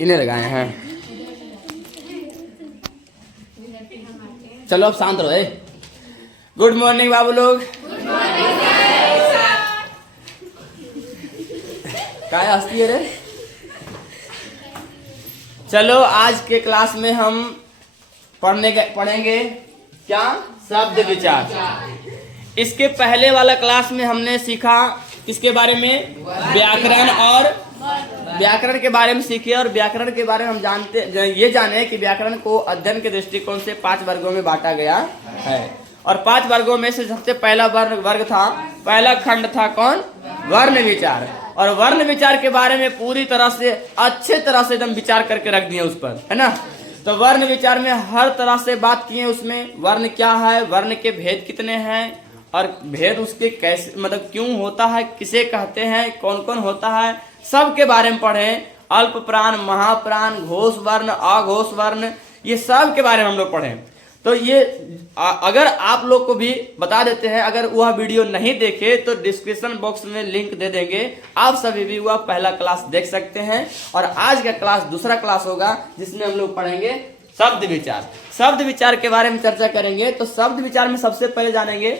इन्हें लगाए हैं। चलो अब शांत रहो। गुड मॉर्निंग बाबू लोग। क्या हंसती है रे? चलो आज के क्लास में हम पढ़ेंगे क्या? शब्द विचार। इसके पहले वाला क्लास में हमने सीखा किसके बारे में? व्याकरण। और व्याकरण के बारे में सीखे। और व्याकरण के बारे में हम ये जाने कि व्याकरण को अध्ययन के दृष्टिकोण से 5 वर्गों में बांटा गया है। और 5 वर्गों में से सबसे पहला वर्ग था, पहला खंड था कौन? वर्ण विचार। और वर्ण विचार के बारे में पूरी तरह से अच्छे तरह से एकदम विचार करके रख दिए उस पर, है ना। तो वर्ण विचार में हर तरह से बात किए। उसमें वर्ण क्या है, वर्ण के भेद कितने हैं, और भेद उसके कैसे मतलब क्यों होता है, किसे कहते हैं, कौन कौन होता है, सब के बारे में पढ़े। अल्प प्राण, महाप्राण, घोष वर्ण, अघोष वर्ण, ये सब के बारे में हम लोग पढ़े। तो ये अगर आप लोग को भी बता देते हैं, अगर वह वीडियो नहीं देखे तो डिस्क्रिप्शन बॉक्स में लिंक दे देंगे, आप सभी भी वह पहला क्लास देख सकते हैं। और आज का क्लास दूसरा क्लास होगा जिसमें हम लोग पढ़ेंगे शब्द विचार। शब्द विचार के बारे में चर्चा करेंगे। तो शब्द विचार में सबसे पहले जानेंगे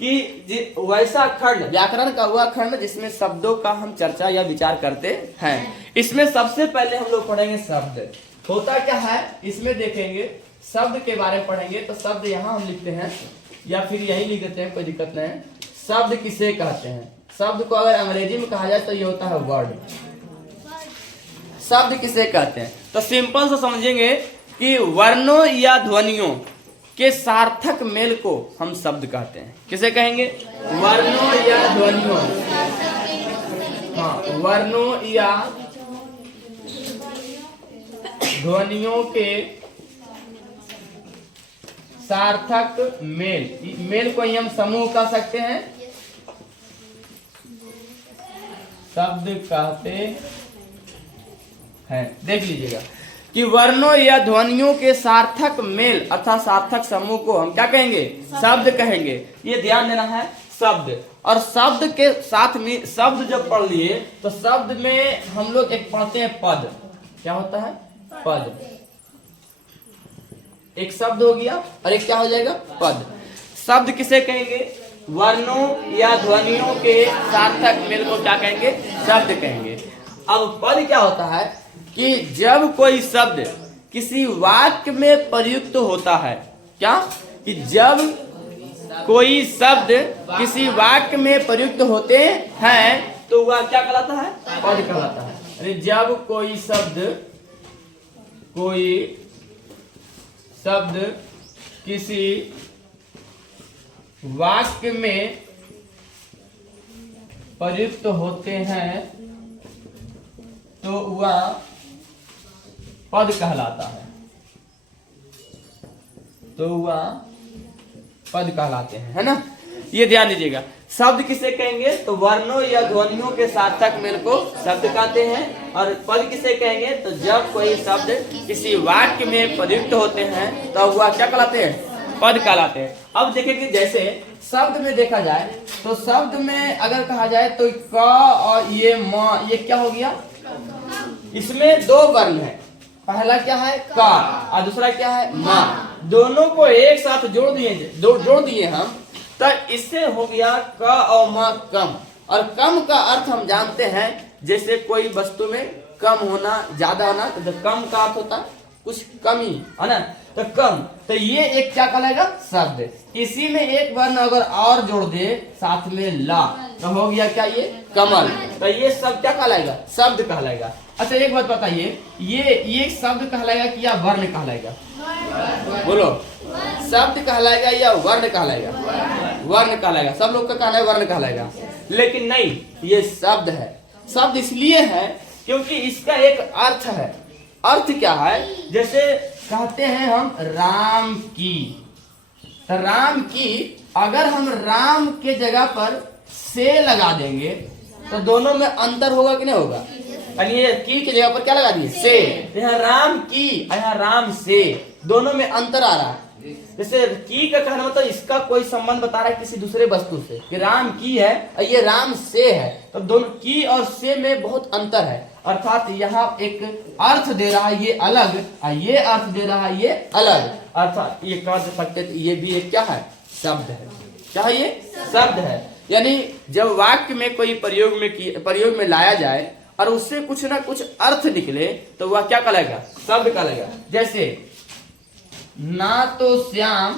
कि वैसा खंड, व्याकरण का हुआ खंड जिसमें शब्दों का हम चर्चा या विचार करते हैं। इसमें सबसे पहले हम लोग पढ़ेंगे शब्द होता क्या है, इसमें देखेंगे। शब्द के बारे में पढ़ेंगे। तो शब्द यहाँ हम लिखते हैं या फिर यही लिख देते हैं, कोई दिक्कत नहीं। शब्द किसे कहते हैं? शब्द को अगर अंग्रेजी में कहा जाए तो ये होता है वर्ड। शब्द किसे कहते हैं? तो सिंपल से समझेंगे कि वर्णों या ध्वनियों के सार्थक मेल को हम शब्द कहते हैं। किसे कहेंगे? वर्णों या ध्वनियों। हाँ, वर्णों या ध्वनियों के सार्थक मेल। मेल को ही हम समूह कह सकते हैं, शब्द कहते हैं। देख लीजिएगा कि वर्णों या ध्वनियों के सार्थक मेल अर्थात सार्थक समूह को हम क्या कहेंगे? शब्द कहेंगे। ये ध्यान देना है, शब्द। और शब्द के साथ में शब्द जब पढ़ लिए तो शब्द में हम लोग एक पढ़ते हैं पद। क्या होता है? पद। एक शब्द हो गया और एक क्या हो जाएगा? पद। शब्द किसे कहेंगे? वर्णों या ध्वनियों के सार्थक मेल को क्या कहेंगे? शब्द कहेंगे। अब पद क्या होता है कि जब कोई शब्द किसी वाक्य में प्रयुक्त होता है, क्या कि जब कोई शब्द किसी वाक्य में प्रयुक्त होते हैं तो वह क्या कहलाता है? पद कहलाता है। अरे जब कोई शब्द किसी वाक्य में प्रयुक्त होते हैं तो वह पद कहलाता है। तो वह पद कहलाते हैं, है ना। ये ध्यान दीजिएगा। शब्द किसे कहेंगे? तो वर्णों या ध्वनियों के सार्थक मेल को शब्द कहते हैं। और पद किसे कहेंगे? तो जब कोई शब्द किसी वाक्य में प्रयुक्त होते हैं तो वह क्या कहलाते हैं? पद कहलाते हैं। अब देखेंगे जैसे शब्द में देखा जाए तो शब्द में अगर कहा जाए तो क और ये म, ये क्या हो गया? इसमें 2 वर्ण है। पहला क्या है? का, और दूसरा क्या है? मा। दोनों को एक साथ जोड़ दिए हम, तो इससे हो गया क और म कम। और कम का अर्थ हम जानते हैं, जैसे कोई वस्तु में कम होना, ज्यादा होना, तो कम का अर्थ होता है कुछ कमी, है ना। तो कम, तो ये एक क्या कहलाएगा? शब्द। इसी में एक वर्ण अगर और जोड़ दे साथ में ला तो हो गया क्या? ये कमल। तो ये सब क्या कहलाएगा? शब्द कहलाएगा। अच्छा एक बात बताइए, ये शब्द कहलाएगा कि या वर्ण कहलाएगा? बोलो, शब्द कहलाएगा या वर्ण कहलाएगा? वर्ण कहलाएगा। सब लोग का कहना है वर्ण कहलाएगा, लेकिन नहीं, ये शब्द है। शब्द इसलिए है क्योंकि इसका एक अर्थ है। अर्थ क्या है? जैसे कहते हैं हम राम की, तो राम की अगर हम राम के जगह पर से लगा देंगे तो दोनों में अंतर होगा कि नहीं होगा? और ये की जगह पर क्या लगा दिए? से। यहाँ राम की, यहाँ राम से, दोनों में अंतर आ रहा है। जैसे की का कहना मतलब इसका कोई संबंध बता रहा है किसी दूसरे वस्तु से, कि राम की है और ये राम से है, तो दोनों की और से में बहुत अंतर है। अर्थात यहाँ एक अर्थ दे रहा है ये अलग और ये अर्थ दे रहा है ये अलग, अर्थात ये कह सकते ये भी एक क्या है, शब्द है। क्या है ये? शब्द है। यानी जब वाक्य में कोई प्रयोग में लाया जाए और उससे कुछ ना कुछ अर्थ निकले तो वह क्या कहलाएगा? शब्द कहलाएगा। जैसे ना तो श्याम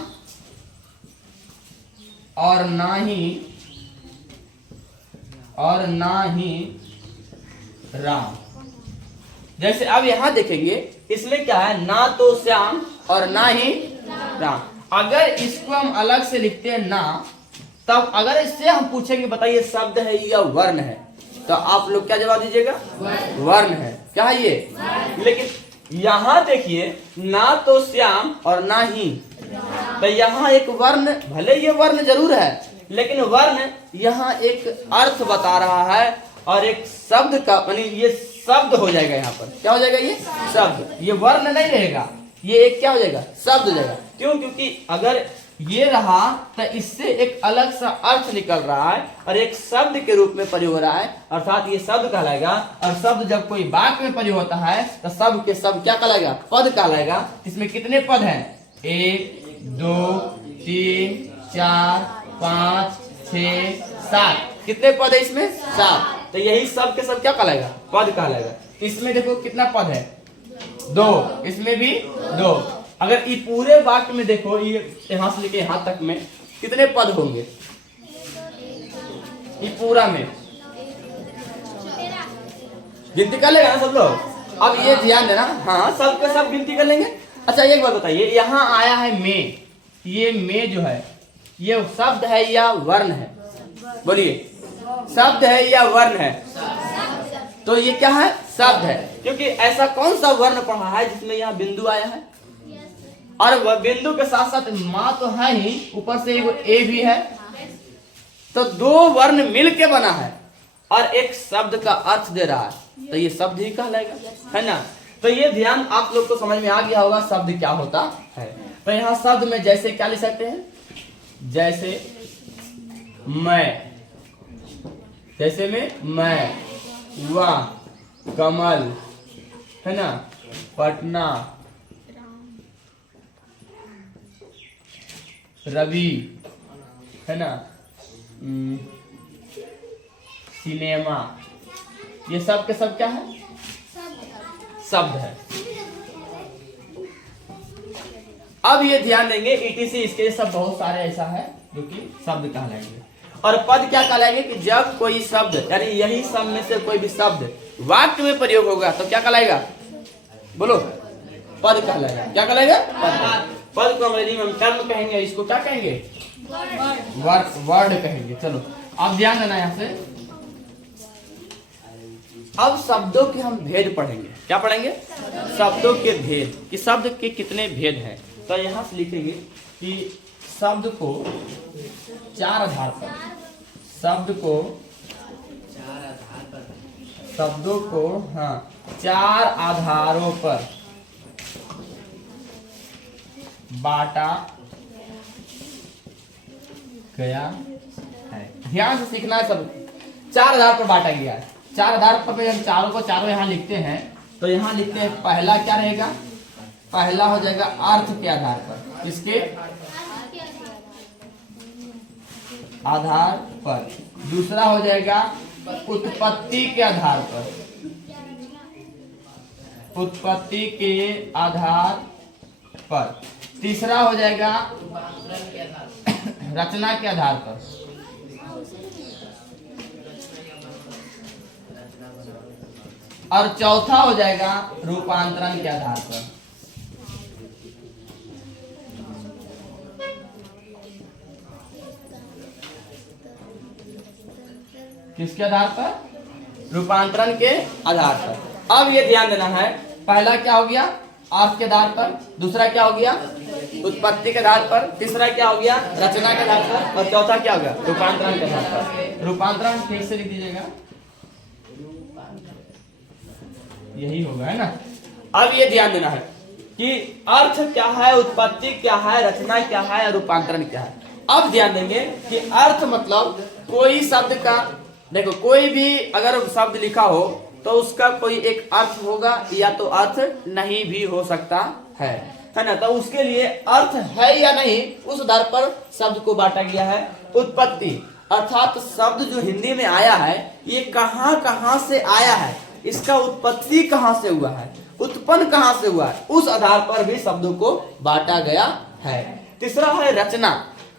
और ना ही राम। जैसे अब यहां देखेंगे इसमें क्या है, ना तो श्याम और ना ही राम। अगर इसको हम अलग से लिखते हैं ना, तब अगर इससे हम पूछेंगे बताइए शब्द है या वर्ण है, तो आप लोग क्या जवाब दीजिएगा? वर्ण है। क्या है ये? लेकिन यहाँ देखिए ना तो श्याम और ना ही, तो यहाँ एक वर्ण, भले ये वर्ण जरूर है लेकिन वर्ण यहाँ एक अर्थ बता रहा है और एक शब्द का, यानी ये शब्द हो जाएगा। यहाँ पर क्या हो जाएगा? ये शब्द, ये वर्ण नहीं रहेगा, ये एक क्या हो जाएगा? शब्द हो जाएगा। क्यों? क्योंकि अगर ये रहा तो इससे एक अलग सा अर्थ निकल रहा है और एक शब्द के रूप में प्रयोग हो रहा है, अर्थात ये शब्द कहलाएगा। और शब्द जब कोई वाक्य में प्रयोग होता है तो शब्द के शब्द क्या कहलाएगा? पद कहलाएगा। इसमें कितने पद हैं? 1 2 3 4 5 6 7। कितने पद है इसमें? 7। तो यही सब के सब क्या कहलाएगा? पद कहलाएगा। इसमें देखो कितना पद है? 2। इसमें भी 2। अगर ये पूरे वाक्य में देखो, ये यहाँ से लेके यहाँ तक में कितने पद होंगे? ये पूरा में गिनती कर लेगा ना सब लोग? अब ये ध्यान देना, हाँ सब के सब गिनती कर लेंगे। अच्छा एक बात बताइए, यहाँ आया है में, ये में जो है ये शब्द है या वर्ण है? बोलिए, शब्द है या वर्ण है? तो ये क्या है? शब्द है। क्योंकि ऐसा कौन सा वर्ण पढ़ा है जिसमें यहाँ बिंदु आया है, और वह बिंदु के साथ साथ माँ तो है ही, ऊपर से एक ए भी है, तो 2 वर्ण मिल के बना है और एक शब्द का अर्थ दे रहा है, तो ये शब्द ही कहलाएगा, है ना? तो ये ध्यान आप लोग को समझ में आ गया होगा शब्द क्या होता है। तो यहाँ शब्द में जैसे क्या लिख सकते हैं? जैसे मैं, जैसे में मैं, वाह, कमल, है ना, पटना, रवि, है ना, सिनेमा, ये सब के सब क्या है? शब्द है। अब ये ध्यान देंगे ETC, इसके सब बहुत सारे ऐसा है जो कि शब्द कहलाएंगे। और पद क्या कहलाएंगे? कि जब कोई शब्द, यानी यही सब में से कोई भी शब्द वाक्य में प्रयोग होगा तो क्या कहलाएगा? बोलो, पद कहलाएगा। क्या कहलाएगा? पद। पद को अंग्रेजी में हम टर्म कहेंगे, इसको क्या कहेंगे? वर्ड कहेंगे। चलो अब ध्यान देना यहाँ से। अब शब्दों के हम भेद पढ़ेंगे। क्या पढ़ेंगे? शब्दों के भेद, कि शब्द के कितने भेद हैं। तो यहाँ से लिखेंगे कि शब्द को 4 आधार पर, शब्दों को हाँ 4 आधारों पर बांटा गया है। ध्यान से सीखना है सब। 4 आधार पर बांटा गया है। 4 आधार पर हम चारों को चारों यहाँ लिखते हैं, तो यहाँ लिखते हैं पहला क्या रहेगा? पहला हो जाएगा अर्थ के आधार पर। किसके आधार पर? दूसरा हो जाएगा उत्पत्ति के आधार पर, उत्पत्ति के आधार पर। तीसरा हो जाएगा रचना के आधार पर, और चौथा हो जाएगा रूपांतरण के आधार पर। किसके आधार पर? रूपांतरण के आधार पर। अब ये ध्यान देना है, पहला क्या हो गया? अर्थ के आधार पर। दूसरा क्या हो गया? उत्पत्ति के आधार पर। तीसरा क्या हो गया? रचना के आधार पर। और चौथा क्या हो गया? रूपांतरण के आधार पर। रूपांतरण ठीक से लिख दीजिएगा, यही होगा, है ना। अब ये ध्यान देना है कि अर्थ क्या है, उत्पत्ति क्या है, रचना क्या है और रूपांतरण क्या है। अब ध्यान देंगे कि अर्थ मतलब कोई शब्द का, देखो कोई भी अगर शब्द लिखा हो तो उसका कोई एक अर्थ होगा या तो अर्थ नहीं भी हो सकता है ना। तो उसके लिए अर्थ है या नहीं उस आधार पर शब्द को बांटा गया है। उत्पत्ति अर्थात शब्द जो हिंदी में आया है ये कहां से आया है, इसका उत्पत्ति कहां से हुआ है, उत्पन्न कहां से हुआ है, उस आधार पर भी शब्दों को बांटा गया है। तीसरा है रचना,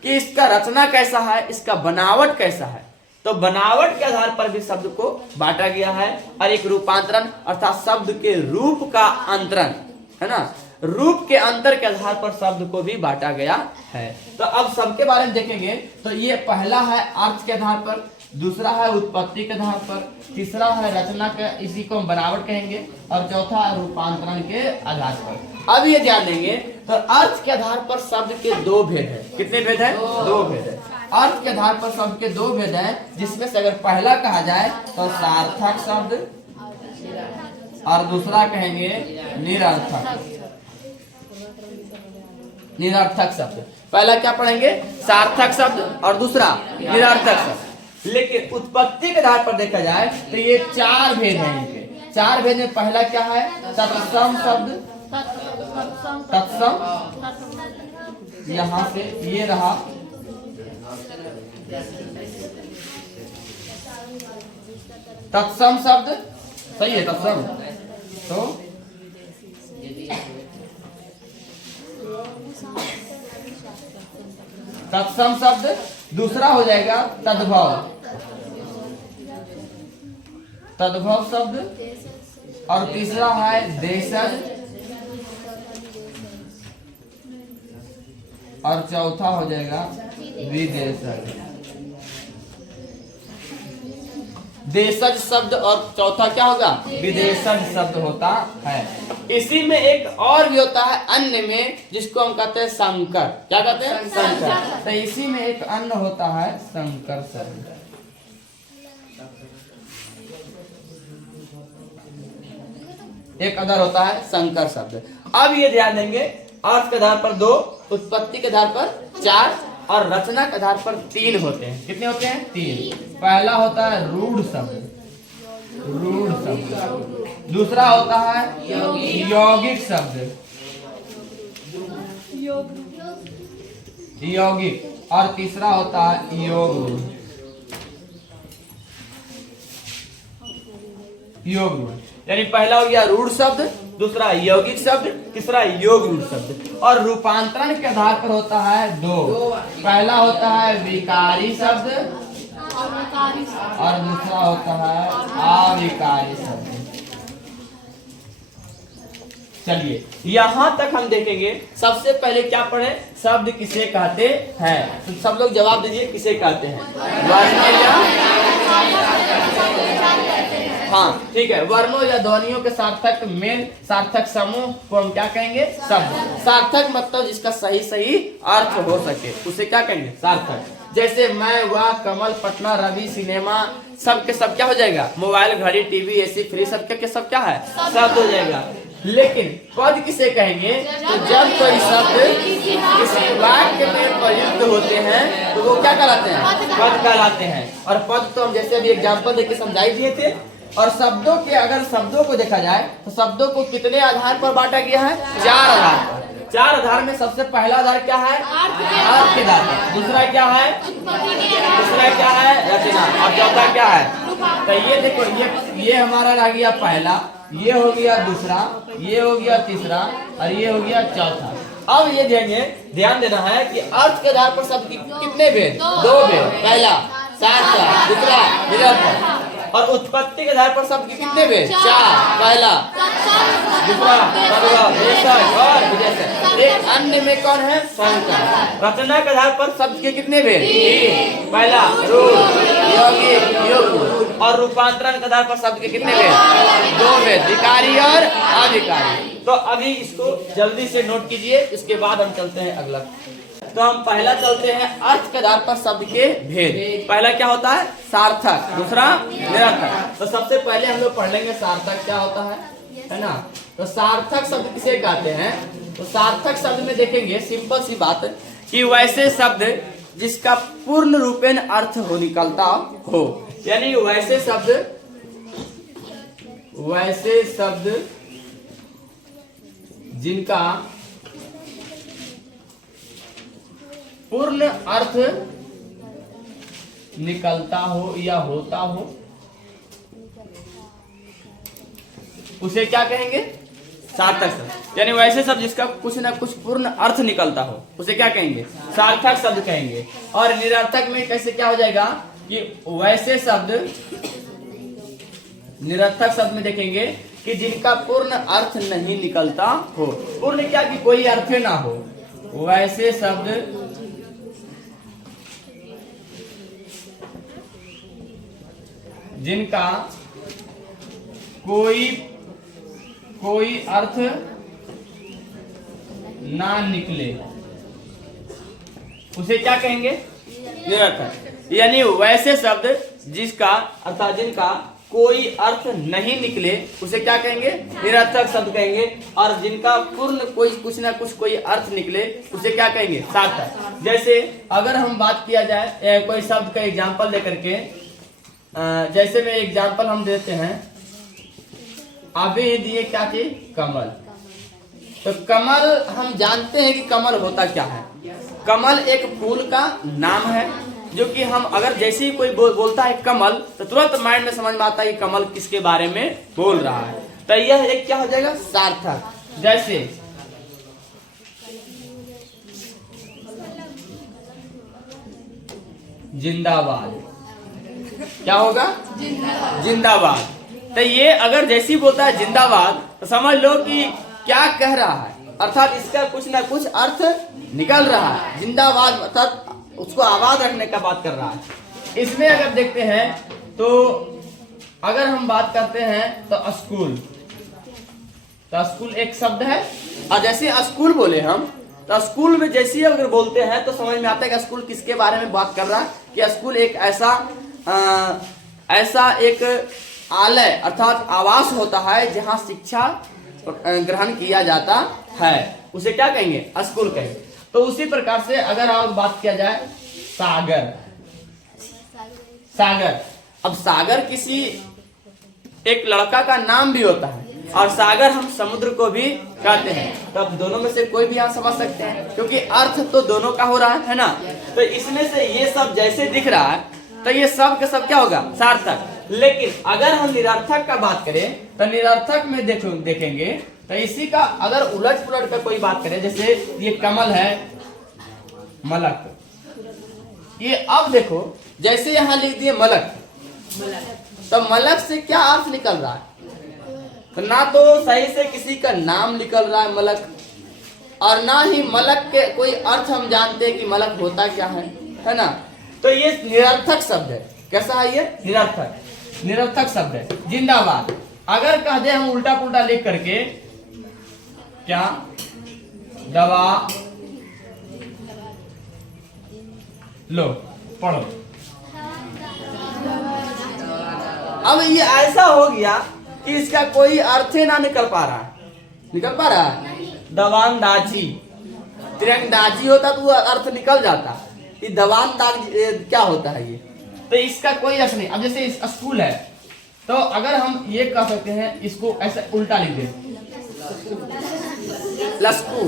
कि इसका रचना कैसा है, इसका बनावट कैसा है, तो बनावट के आधार पर भी शब्द को बांटा गया है। और एक रूपांतरण अर्थात शब्द के रूप का अंतरण है ना, रूप के अंतर के आधार पर शब्द को भी बांटा गया है। तो अब सबके बारे में देखेंगे तो ये पहला है अर्थ के आधार पर, दूसरा है उत्पत्ति के आधार पर, तीसरा है रचना के, इसी को हम बनावट कहेंगे, और चौथा है रूपांतरण के आधार पर। अब ये ध्यान देंगे तो अर्थ के आधार पर शब्द के दो भेद है। कितने भेद है? दो भेद है। अर्थ के आधार पर शब्द के दो भेद है, जिसमें से अगर पहला कहा जाए तो सार्थक शब्द और दूसरा कहेंगे निरर्थक शब्द। पहला क्या पढ़ेंगे? सार्थक शब्द और दूसरा निरर्थक शब्द। लेकिन उत्पत्ति के आधार पर देखा जाए तो ये चार भेद हैं। इनके चार भेद में पहला क्या है? तत्सम शब्द, तत्सम यहाँ से ये रहा, तत्सम शब्द सही है, तत्सम तो तत्सम शब्द। दूसरा हो जाएगा तद्भव, तद्भव शब्द, और तीसरा है देशज, और चौथा हो जाएगा विदेशज। देशज शब्द और चौथा क्या होगा? विदेशज शब्द होता है। इसी में एक और भी होता है अन्य में, जिसको हम कहते हैं संकर। क्या कहते हैं? संकर। तो इसी में एक अन्य होता है संकर शब्द। एक अदर होता है संकर शब्द। अब ये ध्यान देंगे अर्थ के आधार पर दो, उत्पत्ति के आधार पर चार और रचना के आधार पर तीन होते हैं। कितने होते हैं? तीन। पहला होता है रूढ़ शब्द, रूढ़ शब्द। दूसरा होता है यौगिक शब्द, यौगिक, और तीसरा होता है योग रूढ़, योग रूढ़। यानी पहला हो गया रूढ़ शब्द, दूसरा यौगिक शब्द, तीसरा योग रूढ़ शब्द। और रूपांतरण के आधार पर होता है दो। पहला होता है विकारी शब्द और दूसरा होता है अविकारी शब्द। चलिए यहाँ तक हम देखेंगे। सबसे पहले क्या पढ़े? शब्द किसे कहते हैं? तो सब लोग जवाब दीजिए, किसे कहते हैं? वर्णों या हाँ ठीक है, वर्णों या ध्वनियों के सार्थक मेल, सार्थक समूह को हम क्या कहेंगे? शब्द। सार्थक मतलब जिसका सही सही अर्थ हो सके उसे क्या कहेंगे? सार्थक। जैसे मैं, वह, कमल, पटना, रवि, सिनेमा, सब के सब क्या हो जाएगा? मोबाइल, घड़ी, टीवी, एसी, फ्रिज, सब के सब क्या है? शब्द हो जाएगा। लेकिन पद किसे कहेंगे? तो जब कोई शब्द किसी वाक्य में प्रयुक्त होते हैं तो वो क्या कहलाते हैं? पद कहलाते हैं। और पद तो हम जैसे अभी एग्जाम्पल देके समझाई दिए थे। और शब्दों के, अगर शब्दों को देखा जाए तो शब्दों को कितने आधार पर बांटा गया है? चार आधार पर। चार आधार में सबसे पहला आधार क्या है? अर्थ के आधार पर। दूसरा क्या है? तीसरा क्या है? रचना, और चौथा क्या है? तो ये देखो, ये हमारा रह गया पहला, ये हो गया दूसरा, ये हो गया तीसरा, और ये हो गया चौथा। अब ये ध्यान देना है कि अर्थ के आधार पर शब्द कितने भेद? दो भेद। पहला सार्थक, दूसरा निरर्थक। और उत्पत्ति के आधार पर शब्द कितने भेद? चार। पहला, दूसरा, देशज और विदेशज। एक अन्य में कौन है? संकर। रचना के आधार पर शब्द के कितने भेद? तीन। पहला रूढ़, यौगिक, योग। और रूपांतरण के आधार पर शब्द के कितने भेद? दो भेद, विकारी और अविकारी। तो अभी इसको जल्दी से नोट कीजिए, इसके बाद हम चलते हैं अगला। तो हम पहला चलते हैं अर्थ के आधार पर शब्द के भेद। पहला क्या होता है? सार्थक, दूसरा निरर्थक। तो सबसे पहले हम लोग पढ़ लेंगे सार्थक क्या होता है ना। तो सार्थक शब्द किसे कहते हैं? तो सार्थक शब्द में देखेंगे सिंपल सी बात कि वैसे शब्द जिसका पूर्ण रूपेण अर्थ हो निकलता हो, यानी वैसे शब्द जिनका पूर्ण अर्थ निकलता हो या होता हो उसे क्या कहेंगे? सार्थक शब्द। यानी वैसे शब्द जिसका कुछ ना कुछ पूर्ण अर्थ निकलता हो उसे क्या कहेंगे? सार्थक शब्द कहेंगे। और निरर्थक में कैसे क्या हो जाएगा कि वैसे शब्द, निरर्थक शब्द में देखेंगे कि जिनका पूर्ण अर्थ नहीं निकलता हो। पूर्ण क्या कि कोई अर्थ ना हो, वैसे शब्द जिनका कोई अर्थ ना निकले उसे क्या कहेंगे? निरर्थक। यानी वैसे शब्द जिसका अर्थात जिनका कोई अर्थ नहीं निकले उसे क्या कहेंगे? निरर्थक शब्द कहेंगे। और जिनका पूर्ण कुछ ना कुछ कोई अर्थ निकले उसे क्या कहेंगे? सार्थक। जैसे अगर हम बात किया जाए कोई शब्द का एग्जाम्पल लेकर के, जैसे में एग्जाम्पल हम देते हैं, अभी दिए क्या थी? कमल। तो कमल हम जानते हैं कि कमल होता क्या है? कमल एक फूल का नाम है जो कि हम अगर जैसे ही कोई बोलता है कमल तो तुरंत माइंड में समझ में आता है कि कमल किसके बारे में बोल रहा है। तो यह एक क्या हो जाएगा? सार्थक। जैसे जिंदाबाद, क्या होगा? जिंदाबाद। तो ये अगर जैसे ही बोलता है जिंदाबाद तो समझ लो कि क्या कह रहा है, अर्थात इसका कुछ ना कुछ अर्थ निकल रहा है। जिंदाबाद अर्थात उसको आवाज रखने का बात कर रहा है। इसमें अगर देखते हैं तो अगर हम बात करते हैं तो स्कूल, तो स्कूल एक शब्द है। और जैसे स्कूल बोले हम तो स्कूल में जैसे ही अगर बोलते हैं तो समझ में आता है कि स्कूल किसके बारे में बात कर रहा है, कि स्कूल एक ऐसा एक आलय अर्थात आवास होता है जहां शिक्षा ग्रहण किया जाता है, उसे क्या कहेंगे? स्कूल कहेंगे। तो उसी प्रकार से अगर और बात किया जाए सागर, सागर। अब सागर किसी एक लड़का का नाम भी होता है और सागर हम समुद्र को भी कहते हैं। तो अब दोनों में से कोई भी यहाँ समझ सकते हैं क्योंकि अर्थ तो दोनों का हो रहा है ना। तो इसमें से ये सब जैसे दिख रहा है तो ये सब के सब क्या होगा? सार्थक। लेकिन अगर हम निरर्थक का बात करें तो निरर्थक में देखेंगे तो इसी का अगर उलट पुलट का कोई बात करें, जैसे ये कमल है, मलक। ये अब देखो जैसे यहाँ लिख दिए मलक, तो मलक से क्या अर्थ निकल रहा है? तो ना तो सही से किसी का नाम निकल रहा है मलक, और ना ही मलक के कोई अर्थ हम जानते हैं कि मलक होता क्या है ना। तो ये निरर्थक शब्द है। कैसा है ये? निरर्थक, निरर्थक शब्द है। जिंदाबाद अगर कह दे हम उल्टा पुल्टा लिख करके, क्या? दवा लो, पढ़ो। अब ये ऐसा हो गया कि इसका कोई अर्थ ही ना निकल पा रहा है। निकल पा रहा है? दवानदाजी, तिरंगदाजी होता तो अर्थ निकल जाता। ये दवानदाजी क्या होता है ये? तो इसका कोई अर्थ नहीं। अब जैसे स्कूल है तो अगर हम ये कह सकते हैं, इसको ऐसे उल्टा लिख दें, लस्कू।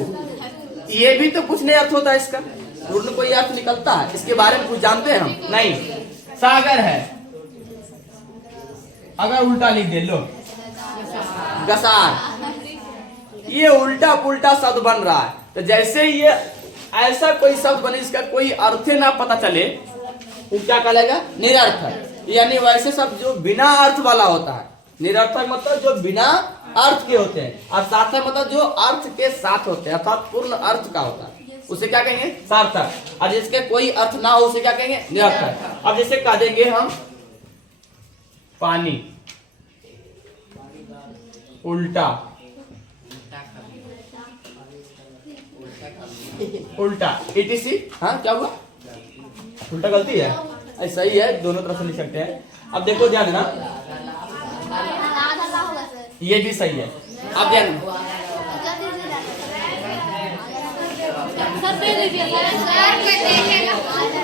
ये भी तो कुछ नहीं अर्थ होता है इसका, पूर्ण कोई अर्थ निकलता है? इसके बारे में कुछ जानते हैं हम? नहीं। सागर है, अगर उल्टा लिख दे, लो गसार। ये उल्टा पुल्टा शब्द बन रहा है। तो जैसे ये ऐसा कोई शब्द बने जिसका कोई अर्थ ना पता चले, वो क्या कहलाएगा? निरर्थक। यानी वैसे शब्द जो बिना अर्थ वाला होता है। निरर्थक मतलब जो बिना अर्थ के होते हैं, और सार्थक मतलब जो अर्थ के साथ होते हैं, अर्थात पूर्ण अर्थ का होता है, उसे क्या कहेंगे? सार्थक। और जिसके कोई अर्थ ना हो उसे क्या कहेंगे? निरर्थक। अब जैसे कह देंगे हम पानी, उल्टा, उल्टा, etc। हाँ, क्या हुआ? उल्टा गलती है? ऐसा ही है, दोनों तरफ से लिख सकते हैं। अब देखो ध्यान देना, ये भी सही है। अब ध्यान,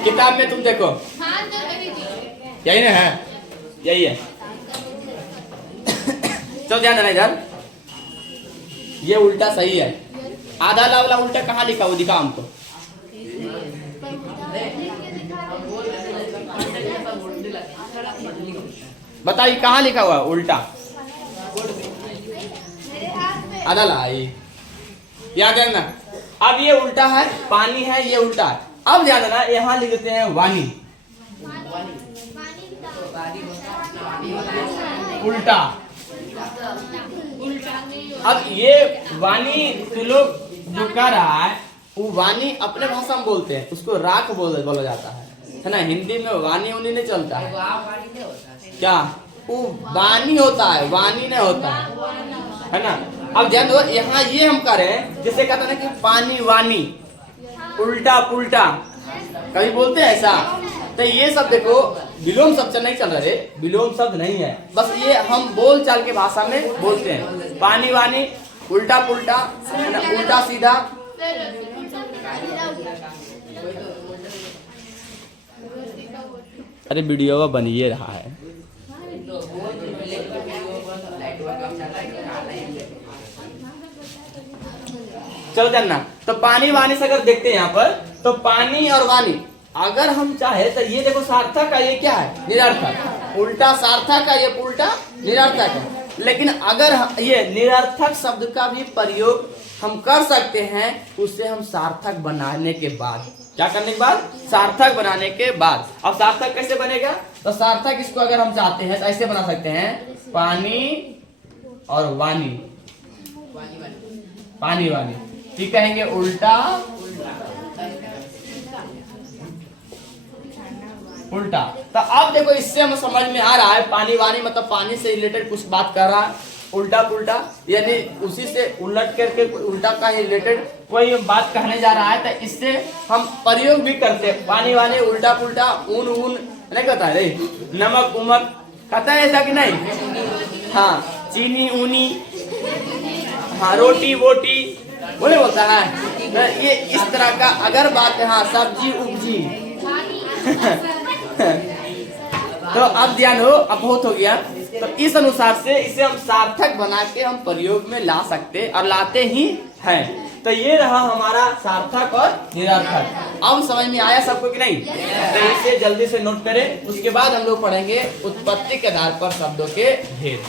किताब में तुम देखो, यही ना है, यही है। चलो ध्यान देना इधर, ये उल्टा सही है। आधा वाला उल्टा कहाँ लिखा वो दिखा हमको। बताइए कहाँ लिखा हुआ उल्टा, आधा ला याद देना। अब ये उल्टा है, पानी है, ये उल्टा है। अब ध्यान देना, यहाँ लिख देते हैं वानी, उल्टा। अब ये वानी तो लोग जो कर रहा है वो वानी अपने भाषा में बोलते हैं, उसको राख बोला जाता है ना। हिंदी में वानी उनी नहीं चलता है क्या, वो वानी होता है, वानी नहीं होता है ना। अब ध्यान दो, यहाँ ये हम करें जैसे कहते हैं ना कि पानी वानी, उल्टा पुल्टा, कभी बोलते हैं ऐसा। तो ये सब देखो विलोम शब्द नहीं चल रहे, विलोम शब्द नहीं है, बस ये हम बोल चाल के भाषा में बोलते हैं। पानी वानी, उल्टा पुल्टा, उल्टा सीधा। अरे वीडियो बन ही रहा है। चलो जानना, तो पानी वानी से अगर देखते हैं यहाँ पर, तो पानी और वानी अगर हम चाहे तो ये देखो सार्थक का, ये क्या है निरर्थक, उल्टा सार्थक का, ये उल्टा निरर्थक है। लेकिन अगर ये निरर्थक शब्द का भी प्रयोग हम कर सकते हैं, उससे हम सार्थक बनाने के बाद, क्या करने के बाद, सार्थक बनाने के बाद। अब सार्थक कैसे बनेगा, तो सार्थक इसको अगर हम चाहते हैं तो ऐसे बना सकते हैं, पानी और वानी, पानी वानी, ठीक कहेंगे उल्टा उल्टा। तो अब देखो इससे हमें समझ में आ रहा है, पानी वानी मतलब पानी से रिलेटेड कुछ बात कर रहा है, उल्टा पुल्टा यानी उसी से उलट करके उल्टा का रिलेटेड कोई बात कहने जा रहा है। तो इससे हम प्रयोग भी करते हैं, पानी वानी, उल्टा पुल्टा, ऊन ऊन नहीं कहता है, नमक उमक कहता है ऐसा कि नहीं, हाँ चीनी ऊनी, हाँ रोटी वोटी बोले बोलता है। तो ये इस तरह का अगर बात है, हाँ सब्जी उब्जी। तो अब ध्यान हो, अब बहुत हो गया। तो इस अनुसार से इसे हम सार्थक बना के हम प्रयोग में ला सकते और लाते ही हैं। तो ये रहा हमारा सार्थक और निरर्थक। अब समझ में आया सबको कि नहीं, तो इसे जल्दी से नोट करें। उसके बाद हम लोग पढ़ेंगे उत्पत्ति के आधार पर शब्दों के भेद।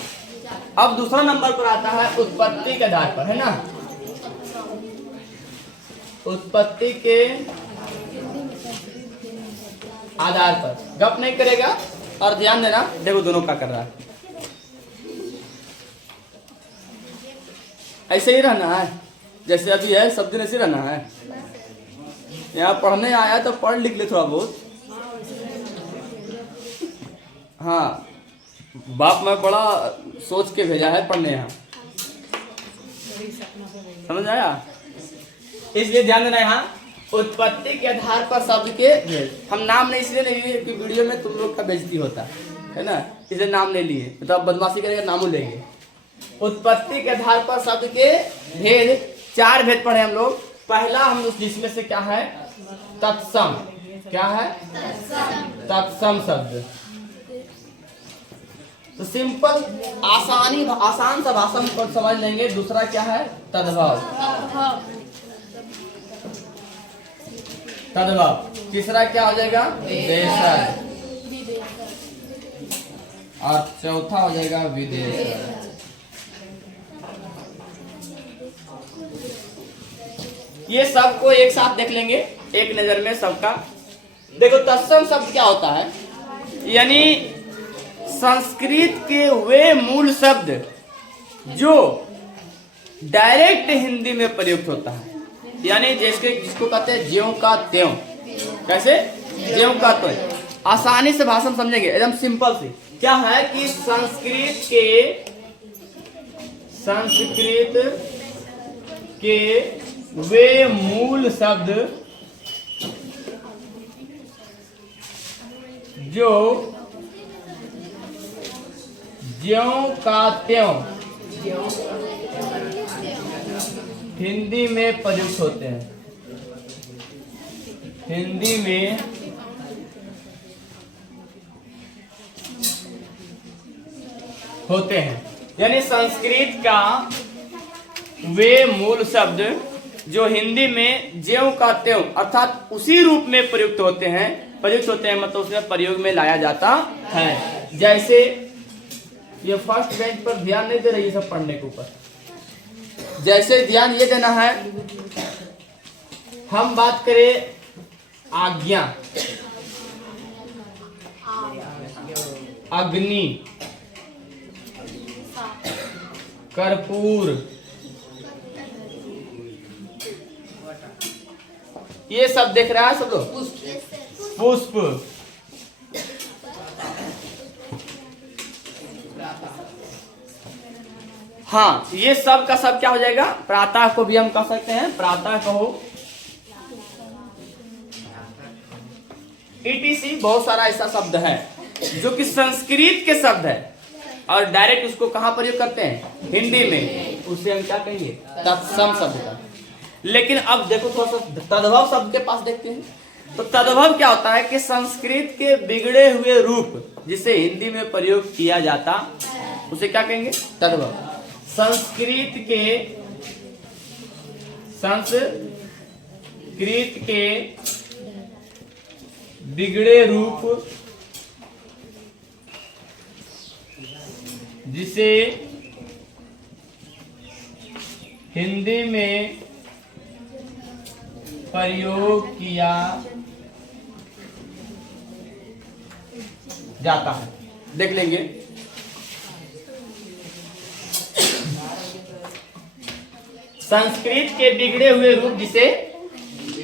अब दूसरा नंबर पर आता है उत्पत्ति के आधार पर, है ना, उत्पत्ति के आधार पर गप नहीं करेगा। और ध्यान देना, देखो दोनों का कर रहा है, ऐसे ही रहना है जैसे अभी है, सब दिन ऐसे रहना है। यहाँ पढ़ने आया तो पढ़ लिख ले थोड़ा बहुत। हाँ बाप मैं बड़ा सोच के भेजा है पढ़ने यहाँ, समझ आया। इसलिए ध्यान देना, यहाँ उत्पत्ति के आधार पर शब्द के भेद। हम नाम नहीं इसलिए नहीं लिए कि वीडियो में तुम लोग का बेइज्जती होता है ना, इसलिए नाम नहीं लिए, तो अब बदमाशी करेंगे नाम लेंगे। उत्पत्ति के आधार पर शब्द के भेद, 4 भेद पढ़े हम लोग। पहला हम जिसमें से क्या है, तत्सम, क्या है तत्सम शब्द। तो सिंपल आसान सा भाषा में समझ लेंगे। दूसरा क्या है, तद्भव, तद्भव। तीसरा क्या हो जाएगा, देशज, और चौथा हो जाएगा विदेश। ये सबको एक साथ देख लेंगे एक नजर में सबका। देखो तत्सम शब्द क्या होता है, यानी संस्कृत के वे मूल शब्द जो डायरेक्ट हिंदी में प्रयुक्त होता है, यानी जिसको कहते हैं ज्यों का त्यों। कैसे, ज्यों का त्यों। आसानी से भाषा समझेंगे, एकदम सिंपल सी। क्या है कि संस्कृत के वे मूल शब्द जो ज्यों का त्यों हिंदी में प्रयुक्त होते हैं, हिंदी में होते हैं। यानी संस्कृत का वे मूल शब्द जो हिंदी में ज्यों का त्यों अर्थात उसी रूप में प्रयुक्त होते हैं, मतलब उसमें प्रयोग में लाया जाता है। जैसे ये फर्स्ट बेंच पर ध्यान नहीं दे रही है सब पढ़ने के ऊपर, जैसे ध्यान ये देना है, हम बात करें आज्ञा, अग्नि, कर्पूर, ये सब देख रहा है सब लोग, पुष्प, हाँ, ये सब का सब क्या हो जाएगा, प्रातः को भी हम कह सकते हैं, प्रातः कहो, ईटीसी बहुत सारा ऐसा शब्द है जो कि संस्कृत के शब्द है और डायरेक्ट उसको कहां प्रयोग करते हैं, हिंदी में, उसे हम क्या कहेंगे, तत्सम शब्द का। लेकिन अब देखो थोड़ा सा तद्भव शब्द के पास देखते हैं, तो तद्भव क्या होता है कि संस्कृत के बिगड़े हुए रूप जिसे हिंदी में प्रयोग किया जाता उसे क्या कहेंगे, तद्भव। संस्कृत के बिगड़े रूप जिसे हिंदी में प्रयोग किया जाता है, देख लेंगे। संस्कृत के बिगड़े हुए रूप जिसे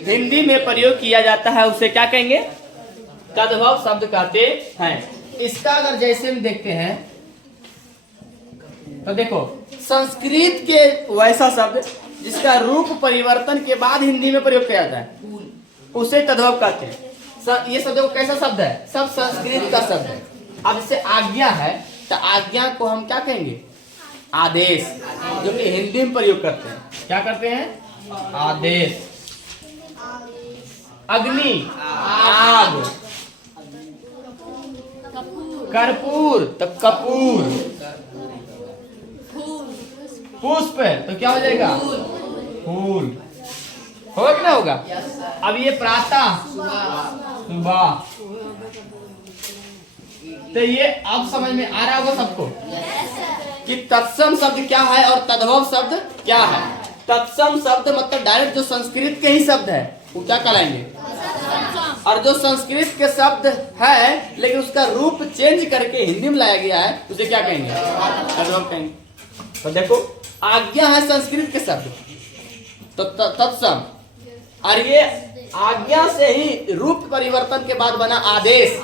हिंदी में प्रयोग किया जाता है उसे क्या कहेंगे, तद्भव शब्द कहते हैं। इसका अगर जैसे हम देखते हैं तो देखो, संस्कृत के वैसा शब्द जिसका रूप परिवर्तन के बाद हिंदी में प्रयोग किया जाता है उसे तद्भव कहते हैं। ये शब्द कैसा शब्द है, सब संस्कृत का शब्द है। अब जैसे आज्ञा है तो आज्ञा को हम क्या कहेंगे, आदेश, जो कि हिंदी में प्रयोग करते हैं, क्या करते हैं, आदेश। अग्नि, आग, कर्पूर तो कपूर, पुष्प तो क्या हो जाएगा, फूल, होगा कि ना होगा। अब ये प्रातः, सुबह, तो ये अब समझ में आ रहा होगा सबको कि तत्सम शब्द क्या है और तद्भव शब्द क्या है। तत्सम शब्द मतलब डायरेक्ट जो संस्कृत के ही शब्द है वो क्या कहलाएंगे, और जो संस्कृत के शब्द है लेकिन उसका रूप चेंज करके हिंदी में लाया गया है उसे क्या कहेंगे, तद्भव कहेंगे। तो देखो, आज्ञा है संस्कृत के शब्द तो तत्सम, और ये आज्ञा से ही रूप परिवर्तन के बाद बना आदेश,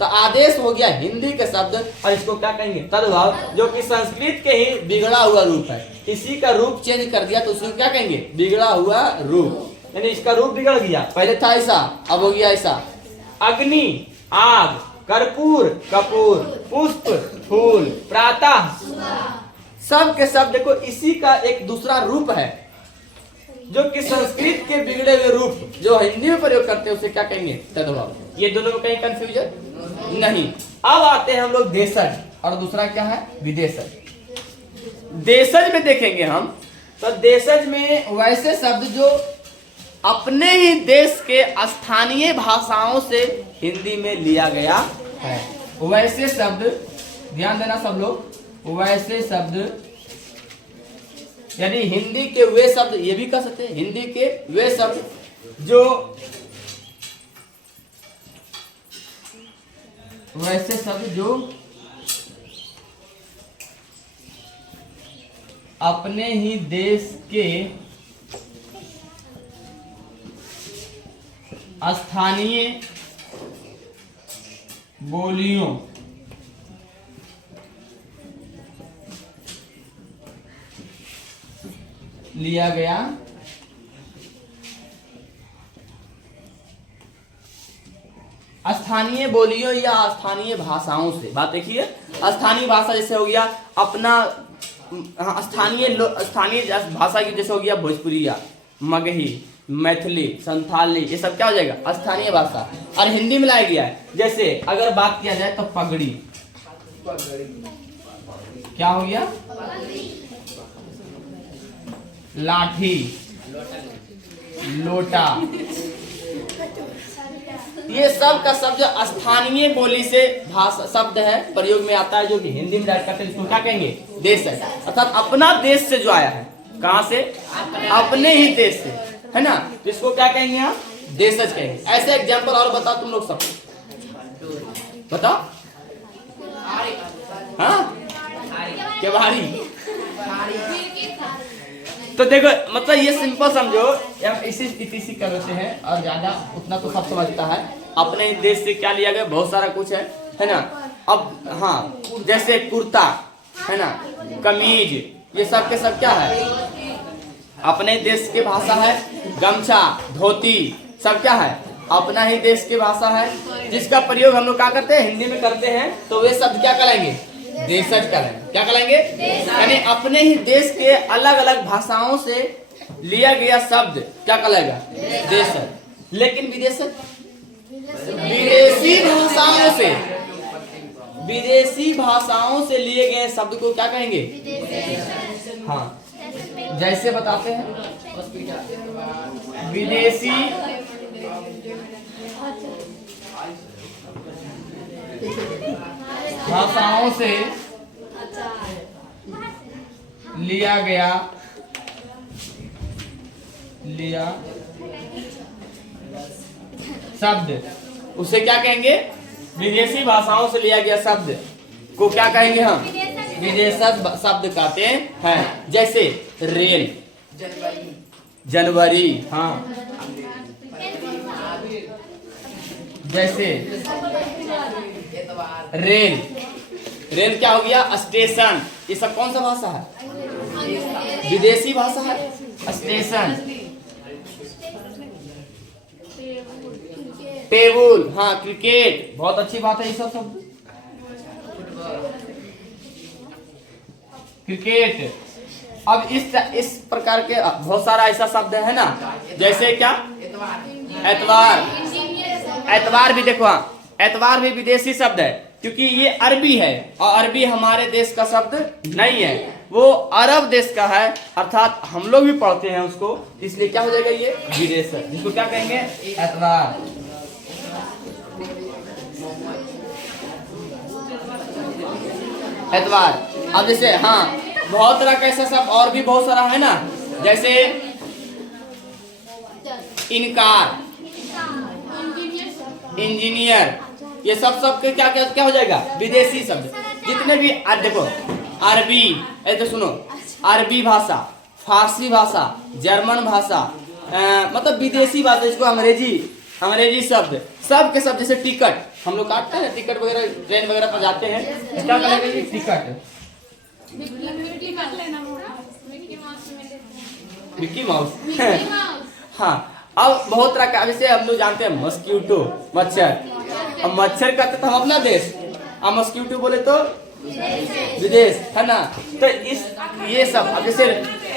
तो आदेश हो गया हिंदी के शब्द और इसको क्या कहेंगे, तद्भव, जो कि संस्कृत के ही बिगड़ा हुआ रूप है। इसी का रूप चेंज कर दिया तो उसको क्या कहेंगे, बिगड़ा हुआ रूप, यानी इसका रूप बिगड़ गया, पहले था ऐसा अब हो गया ऐसा। अग्नि, आग, कर्पूर, कपूर, पुष्प, फूल, प्रातः, सब के सब देखो इसी का एक दूसरा रूप है जो कि संस्कृत के बिगड़े हुए रूप जो हिंदी में प्रयोग करते हैं उसे क्या कहेंगे, तद्भव। ये दोनों में कहीं कंफ्यूजन नहीं। अब आते हैं हम लोग देशज, और दूसरा क्या है, विदेशज। देशज में देखेंगे हम तो देशज में वैसे शब्द जो अपने ही देश के स्थानीय भाषाओं से हिंदी में लिया गया है, वैसे शब्द, ध्यान देना सब लोग, वैसे शब्द यानी हिंदी के वे शब्द, ये भी कह सकते हैं हिंदी के वे शब्द जो वैसे शब्द जो अपने ही देश के स्थानीय बोलियों लिया गया स्थानीय बोलियों या स्थानीय भाषाओं से। बात देखिए, स्थानीय भाषा जैसे हो गया अपना हाँ, स्थानीय भाषा की जैसे हो गया भोजपुरिया, मगही, मैथिली, संथाली, ये सब क्या हो जाएगा स्थानीय भाषा। और हिंदी में लाया गया है, जैसे अगर बात किया जाए तो पगड़ी क्या हो गया, लाठी, लोटा, ये सब का शब्द स्थानीय बोली से भाषा शब्द है, प्रयोग में आता है, जो कि हिंदी में करते हैं, इसको क्या कहेंगे देशज, अर्थात अपना देश से जो आया है, कहां से, अपने ही देश से, है ना, तो इसको क्या कहेंगे आप देशज कहेंगे। ऐसे एग्जांपल और बताओ तुम लोग सब, बताओ। हाँ, केवाड़ी, तो देखो मतलब ये सिंपल समझो, इसी इतिशी कर देते हैं और ज्यादा उतना तो सब समझता है। अपने देश से क्या लिया गया, बहुत सारा कुछ है ना। अब हाँ, जैसे कुर्ता है ना, कमीज, ये सब के सब क्या है, अपने देश की भाषा है। गमछा, धोती, सब क्या है, अपना ही देश की भाषा है, जिसका प्रयोग हम लोग क्या करते हैं, हिंदी में करते हैं, तो वे शब्द क्या कहलाएंगे, देशज कहलाएंगे। क्या कहलाएंगे, यानी अपने ही देश के अलग अलग भाषाओं से लिया गया शब्द क्या कहलाएगा, देशज। लेकिन विदेशी भाषाओं से लिए गए शब्द को क्या कहेंगे, हाँ, जैसे बताते हैं, विदेशी भाषाओं से लिया गया शब्द, उसे क्या कहेंगे, विदेशी भाषाओं से लिया गया शब्द को क्या कहेंगे हम, विदेशज शब्द कहते हैं। जैसे रेल, जनवरी, हाँ, जैसे रेल, रेल क्या हो गया, स्टेशन, ये सब कौन सा भाषा है, विदेशी भाषा है। स्टेशन, टेबल, हाँ, क्रिकेट, बहुत अच्छी बात है, ये सब शब्द क्रिकेट। अब इस प्रकार के बहुत सारा ऐसा शब्द है ना, जैसे क्या, एतवार, एतवार भी देखो, एतवार भी विदेशी शब्द है, क्योंकि ये अरबी है और अरबी हमारे देश का शब्द नहीं है, वो अरब देश का है, अर्थात हम लोग भी पढ़ते हैं उसको, इसलिए क्या हो जाएगा ये विदेश, जिसको क्या कहेंगे, एतवार। एतवार। अब जैसे हाँ, बहुत तरह का ऐसा शब्द और भी बहुत सारा है ना, जैसे इनकार, इंजीनियर, ये सब के क्या क्या क्या हो जाएगा, विदेशी शब्द। जितने भी देखो, अरबी, तो सुनो, अरबी भाषा, फारसी भाषा, जर्मन भाषा, मतलब विदेशी भाषा, इसको अंग्रेजी शब्द, सब के सब। जैसे टिकट, हम लोग काटते हैं टिकट वगैरह, ट्रेन वगैरह पर जाते हैं, क्या करेंगे, टिकट, मिक्की माउस, हाँ। अब बहुत तरह का, जैसे हम लोग जानते हैं मस्क्यूटो, मच्छर, अब मच्छर कहते तो हम अपना देश, अब मस्क्यूटो बोले तो विदेश, है ना। तो ये सब, अब जैसे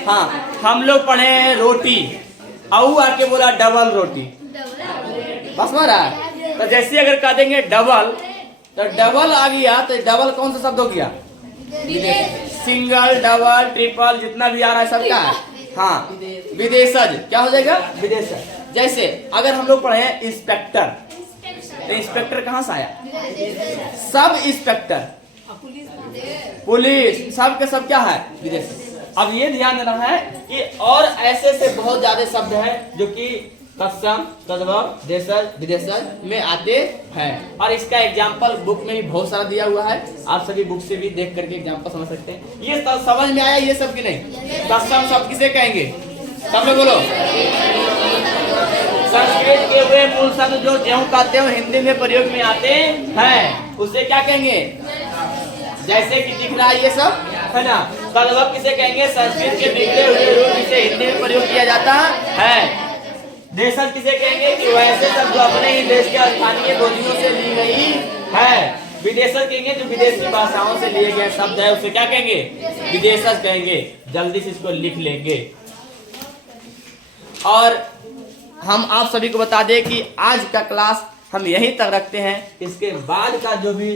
हाँ, हम लोग पढ़े हैं रोटी, और आके बोला डबल रोटी, बस मारा। तो जैसे अगर कह देंगे डबल, तो डबल आ गया, तो डबल कौन सा शब्द हो गया, सिंगल, डबल, ट्रिपल, जितना भी आ रहा है सब क्या है, हाँ, विदेशज, क्या हो जाएगा, विदेशज। जैसे अगर हम लोग पढ़े हैं इंस्पेक्टर, तो इंस्पेक्टर कहाँ से आया, सब इंस्पेक्टर, पुलिस, सब के सब क्या है, विदेश। अब ये ध्यान देना है कि और ऐसे से बहुत ज्यादा शब्द हैं जो कि तत्सम, तद्भव, देशज, विदेशज में आते हैं, और इसका एग्जाम्पल बुक में भी बहुत सारा दिया हुआ है, आप सभी बुक से भी देख करके एग्जाम्पल समझ सकते हैं। ये समझ में आया ये सब की नहीं, तत्सम शब्द किसे कहेंगे, सब लोग बोलो। संस्कृत के वे मूल शब्द जो ज्यों कहते हो हिंदी में प्रयोग में आते हैं, उसे क्या कहेंगे, जैसे कि दिख रहा है ये सब, है ना। तद्भव किसे कहेंगे, संस्कृत के बिगड़े हुए रूप जिसे हिंदी में प्रयोग किया जाता है। देशज किसे कहेंगे, कि वैसे शब्द जो अपने ही देश के स्थानीय बोलियों से ली गई है। विदेशज कहेंगे, जो विदेशी भाषाओं से लिए गए शब्द है उसे क्या कहेंगे? विदेशज कहेंगे। जल्दी से इसको लिख लेंगे। और हम आप सभी को बता दें कि आज का क्लास हम यहीं तक रखते हैं। इसके बाद का जो भी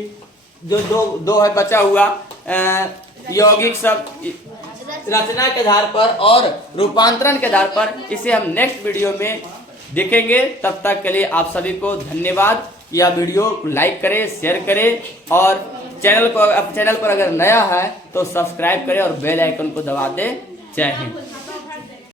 जो दो है बचा हुआ यौगिक शब्द रचना के आधार पर और रूपांतरण के आधार पर, इसे हम नेक्स्ट वीडियो में देखेंगे। तब तक के लिए आप सभी को धन्यवाद। यह वीडियो लाइक करें, शेयर करें और चैनल पर अगर नया है तो सब्सक्राइब करें और बेल आइकन को दबा दें। जय हिंद।